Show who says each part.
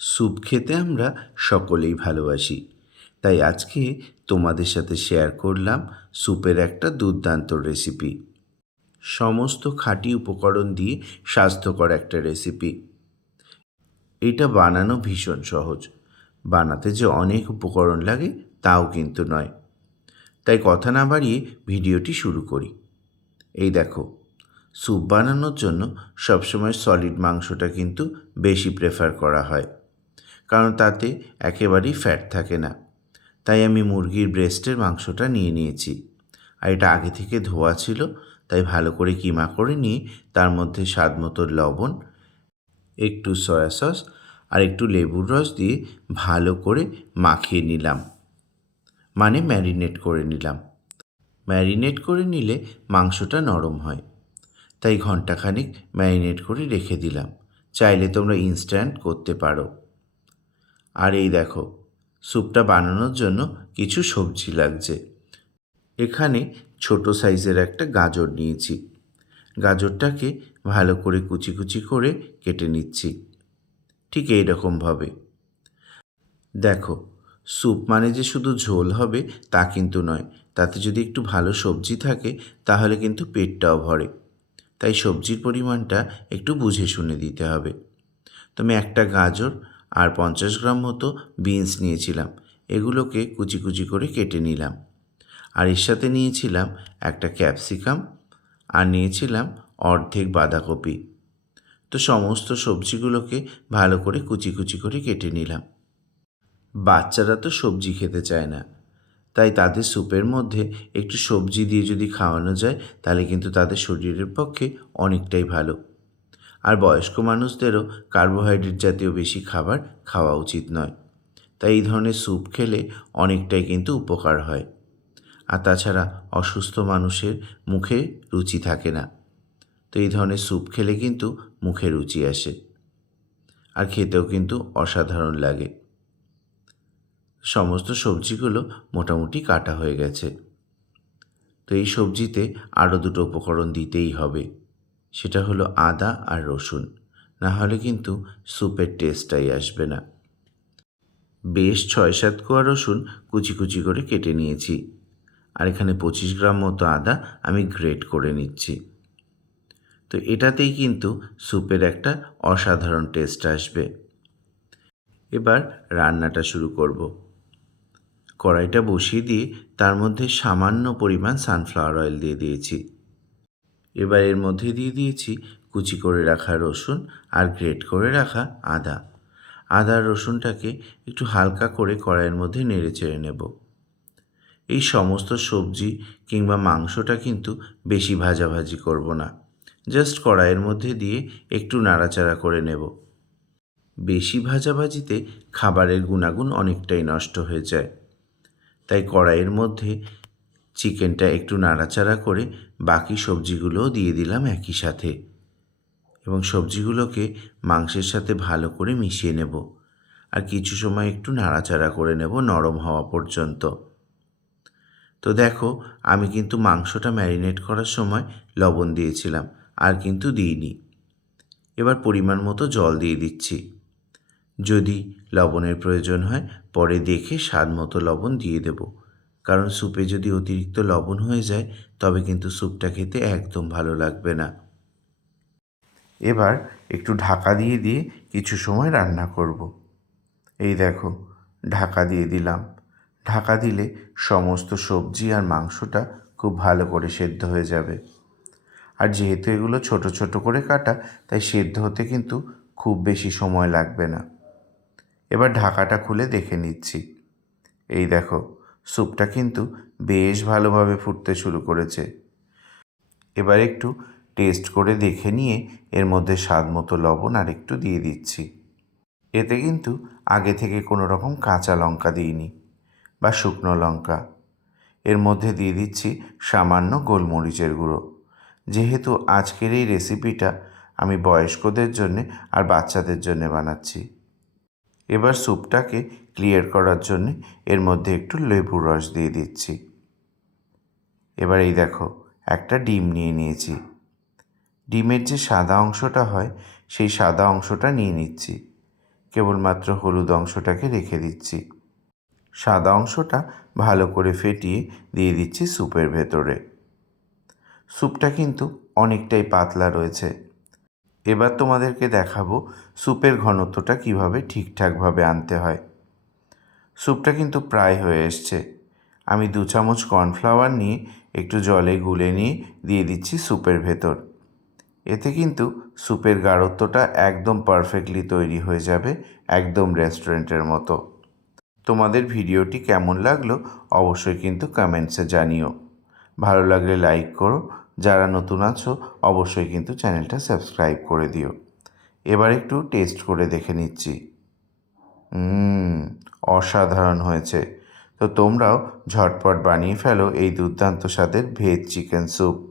Speaker 1: Soup খেতে আমরা সকলেই ভালোবাসি। তাই আজকে তোমাদের সাথে শেয়ার করলাম স্যুপের একটা দুর্দান্ত রেসিপি সমস্ত খাঁটি উপকরণ দিয়ে স্বাস্থ্যকর একটা রেসিপি এটা বানানো ভীষণ সহজ। বানাতে যে অনেক উপকরণ লাগে, তাও কিন্তু নয়। তাই কথা না বাড়িয়ে ভিডিওটি শুরু করি। এই দেখো, স্যুপ বানানোর জন্য সবসময় সলিড মাংসটা কিন্তু বেশি প্রেফার করা হয়। কারণ তাতে একেবারেই ফ্যাট থাকে না। তাই আমি মুরগির ব্রেস্টের মাংসটা নিয়ে নিয়েছি। আর এটা আগে থেকে ধোয়া ছিল, তাই ভালো করে কিমা করে নিয়ে তার মধ্যে স্বাদ মতো লবণ, একটু সয়া সস আর একটু লেবুর রস দিয়ে ভালো করে মাখিয়ে নিলাম। মানে ম্যারিনেট করে নিলাম। ম্যারিনেট করে নিলে মাংসটা নরম হয়। তাই ঘন্টাখানিক ম্যারিনেট করে রেখে দিলাম। চাইলে তোমরা ইনস্ট্যান্ট করতে পারো। আর এই দেখো, স্যুপটা বানানোর জন্য কিছু সবজি লাগছে। এখানে ছোট সাইজের একটা গাজর নিয়েছি। গাজরটাকে ভালো করে কুচি কুচি করে কেটে নিচ্ছি। ঠিক এই রকমভাবে দেখো, স্যুপ মানে যে শুধু ঝোল হবে তা কিন্তু নয়, তাতে যদি একটু ভালো সবজি থাকে তাহলে কিন্তু পেটটাও ভরে। তাই সবজির পরিমাণটা একটু বুঝে শুনে দিতে হবে। তুমি একটা গাজর আর পঞ্চাশ গ্রাম মতো বিনস নিয়েছিলাম। এগুলোকে কুচি কুচি করে কেটে নিলাম। আর এর সাথে নিয়েছিলাম একটা ক্যাপসিকাম আর নিয়েছিলাম অর্ধেক বাঁধাকপি। তো সমস্ত সবজিগুলোকে ভালো করে কুচি কুচি করে কেটে নিলাম। বাচ্চারা তো সবজি খেতে চায় না। তাই তাদের স্যুপের মধ্যে একটু সবজি দিয়ে যদি খাওয়ানো যায়, তাহলে কিন্তু তাদের শরীরের পক্ষে অনেকটাই ভালো। আর বয়স্ক মানুষদেরও কার্বোহাইড্রেট জাতীয় বেশি খাবার খাওয়া উচিত নয়। তাই এই ধরনের স্যুপ খেলে অনেকটাই কিন্তু উপকার হয়। আর তাছাড়া অসুস্থ মানুষের মুখে রুচি থাকে না। তো এই ধরনের স্যুপ খেলে কিন্তু মুখে রুচি আসে। আর খেতেও কিন্তু অসাধারণ লাগে। সমস্ত সবজিগুলো মোটামুটি কাটা হয়ে গেছে। তো এই সবজিতে আরও দুটো উপকরণ দিতেই হবে। সেটা হলো আদা আর রসুন। না হলে কিন্তু স্যুপের টেস্টটাই আসবে না। বেশ ছয় সাত কোয়া রসুন কুচি কুচি করে কেটে নিয়েছি। আর এখানে পঁচিশ গ্রাম মতো আদা আমি গ্রেট করে নিচ্ছি। তো এটাতেই কিন্তু স্যুপের একটা অসাধারণ টেস্ট আসবে। এবার রান্নাটা শুরু করব। কড়াইটা বসিয়ে দিয়ে তার মধ্যে সামান্য পরিমাণ সানফ্লাওয়ার অয়েল দিয়ে দিয়েছি। এবার এর মধ্যে দিয়ে দিয়েছি কুচি করে রাখা রসুন আর গ্রেট করে রাখা আদা। আদা রসুনটাকে একটু হালকা করে কড়াইয়ের মধ্যে নেড়ে চেড়ে নেব। এই সমস্ত সবজি কিংবা মাংসটা কিন্তু বেশি ভাজাভাজি করব না। জাস্ট কড়াইয়ের মধ্যে দিয়ে একটু নাড়াচাড়া করে নেব। বেশি ভাজাভাজিতে খাবারের গুণাগুণ অনেকটাই নষ্ট হয়ে যায়। তাই কড়াইয়ের মধ্যে চিকেনটা একটু নাড়াচাড়া করে বাকি সবজিগুলোও দিয়ে দিলাম একই সাথে। এবং সবজিগুলোকে মাংসের সাথে ভালো করে মিশিয়ে নেব। আর কিছু সময় একটু নাড়াচাড়া করে নেব নরম হওয়া পর্যন্ত। তো দেখো, আমি কিন্তু মাংসটা ম্যারিনেট করার সময় লবণ দিয়েছিলাম, আর কিন্তু দিইনি। এবার পরিমাণ মতো জল দিয়ে দিচ্ছি। যদি লবণের প্রয়োজন হয়, পরে দেখে স্বাদ মতো লবণ দিয়ে দেব। কারণ স্যুপে যদি অতিরিক্ত লবণ হয়ে যায়, তবে কিন্তু স্যুপটা খেতে একদম ভালো লাগবে না। এবার একটু ঢাকা দিয়ে দিয়ে কিছু সময় রান্না করব। এই দেখো, ঢাকা দিয়ে দিলাম। ঢাকা দিলে সমস্ত সবজি আর মাংসটা খুব ভালো করে সেদ্ধ হয়ে যাবে। আর যেহেতু এগুলো ছোট ছোট করে কাটা, তাই সেদ্ধ হতে কিন্তু খুব বেশি সময় লাগবে না। এবার ঢাকাটা খুলে দেখে নিচ্ছি। এই দেখো স্যুপটা কিন্তু বেশ ভালোভাবে ফুটতে শুরু করেছে। এবার একটু টেস্ট করে দেখে নিয়ে এর মধ্যে স্বাদ মতো লবণ আর একটু দিয়ে দিচ্ছি। এতে কিন্তু আগে থেকে কোনো রকম কাঁচা লঙ্কা দিইনি বা শুকনো লঙ্কা। এর মধ্যে দিয়ে দিচ্ছি সামান্য গোলমরিচের গুঁড়ো। যেহেতু আজকের এই রেসিপিটা আমি বয়স্কদের জন্যে আর বাচ্চাদের জন্যে বানাচ্ছি। এবার স্যুপটাকে ক্লিয়ার করার জন্যে এর মধ্যে একটু লেবুর রস দিয়ে দিচ্ছি। এবার এই দেখো, একটা ডিম নিয়ে নিয়েছি। ডিমের যে সাদা অংশটা হয়, সেই সাদা অংশটা নিয়ে নিচ্ছি। কেবলমাত্র হলুদ অংশটাকে রেখে দিচ্ছি। সাদা অংশটা ভালো করে ফেটিয়ে দিয়ে দিচ্ছি স্যুপের ভেতরে। স্যুপটা কিন্তু অনেকটাই পাতলা রয়েছে। এবার তোমাদেরকে দেখাবো স্যুপের ঘনত্বটা কীভাবে ঠিকঠাকভাবে আনতে হয়। স্যুপটা কিন্তু প্রায় হয়ে এসছে। আমি দু চামচ কর্নফ্লাওয়ার নিয়ে একটু জলে গুলে নিয়ে দিয়ে দিচ্ছি স্যুপের ভেতর। এতে কিন্তু স্যুপের গাঢ়ত্বটা একদম পারফেক্টলি তৈরি হয়ে যাবে একদম রেস্টুরেন্টের মতো। তোমাদের ভিডিওটি কেমন লাগল অবশ্যই কিন্তু কমেন্টসে জানিও। ভালো লাগলে লাইক করো, যারা নতুন আছো অবশ্যই কিন্তু চ্যানেলটা সাবস্ক্রাইব করে দিও। এবার একটু টেস্ট করে দেখে নিচ্ছি। হুম অসাধারণ হয়েছে। তো তোমরাও ঝটপট বানিয়ে ফেলো এই দুর্দান্ত স্বাদের ভেজ চিকেন স্যুপ।